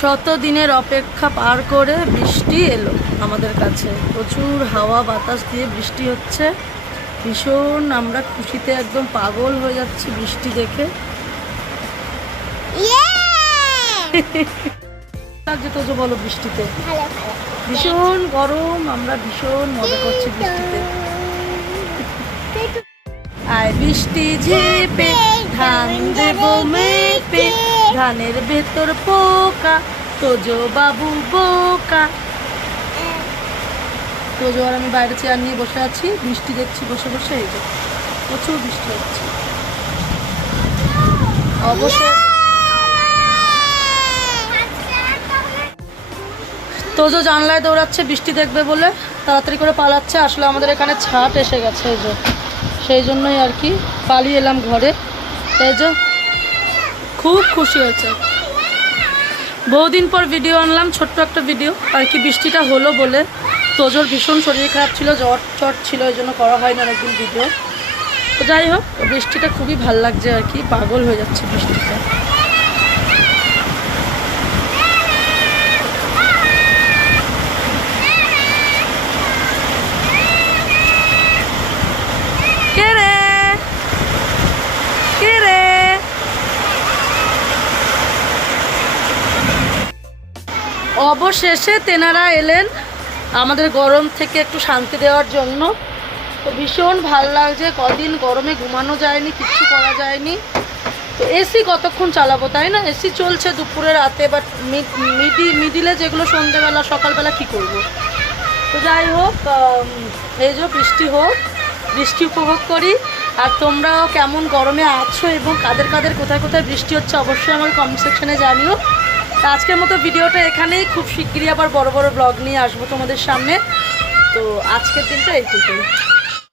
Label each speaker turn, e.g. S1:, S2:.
S1: শত দিনের অপেক্ষা পার করে বৃষ্টি এলো আমাদের কাছে। প্রচুর হাওয়া বাতাস দিয়ে বৃষ্টি হচ্ছে। ভীষণ আমরা খুশিতে একদম পাগল হয়ে যাচ্ছি বৃষ্টি দেখে। লাগছে তো যে বলো বৃষ্টিতে। ভীষণ গরম আমরা ভীষণ মজা করছি বৃষ্টিতে। আয় বৃষ্টি ঝেপে ধান দেব মেপে ধানের ভেতর পোকা, তোজো বাবু বোকা। তোজো, আর আমি বাইরে চেয়ার নিয়ে বসে আছি, বৃষ্টি দেখছি বসে বসে, এই যে প্রচুর বৃষ্টি হচ্ছে। অবশ্যই তোজো জানলায় দৌড়াচ্ছে, বৃষ্টি দেখবে বলে, তাড়াতাড়ি করে পালাচ্ছে, আসলে আমাদের এখানে ছাট এসে গেছে, এই যে। সেই জন্যই আর কি, পালিয়ে এলাম ঘরে। এই যে খুব খুশি হয়েছে। বহুদিন পর ভিডিও আনলাম, ছোট্ট একটা ভিডিও আর কি বৃষ্টিটা হলো বলে তোজোর ভীষণ শরীর খারাপ ছিল, জ্বর চট ছিল, এই জন্য করা হয় না অনেকদিন ভিডিও তো যাই হোক, বৃষ্টিটা খুবই ভালো লাগছে আর কি, পাগল হয়ে যাচ্ছে বৃষ্টিতে কে রে কে রে অবশেষে তেনারা এলেন আমাদের গরম থেকে একটু শান্তি দেওয়ার জন্য। তো ভীষণ ভালো লাগছে, কদিন গরমে ঘুমানো যায়নি, কিচ্ছু করা যায়নি। তো এসি কতক্ষণ চালাবো, তাই না? এসি চলছে দুপুরে, রাতে বাট মিডি মিডিলে যেগুলো সন্ধেবেলা সকালবেলা কি করব? তো যাই হোক এই যে বৃষ্টি হোক, বৃষ্টি উপভোগ করি। আর তোমরাও কেমন গরমে আছো এবং কাদের কাদের, কোথায় কোথায় বৃষ্টি হচ্ছে, অবশ্যই আমার কমেন্ট সেকশনে জানিও। তো আজকের মতো ভিডিওটা এখানেই। খুব শিগগিরই আবার বড় বড় ব্লগ নিয়ে আসব তোমাদের সামনে। তো আজকের দিনটা এইটুকুই।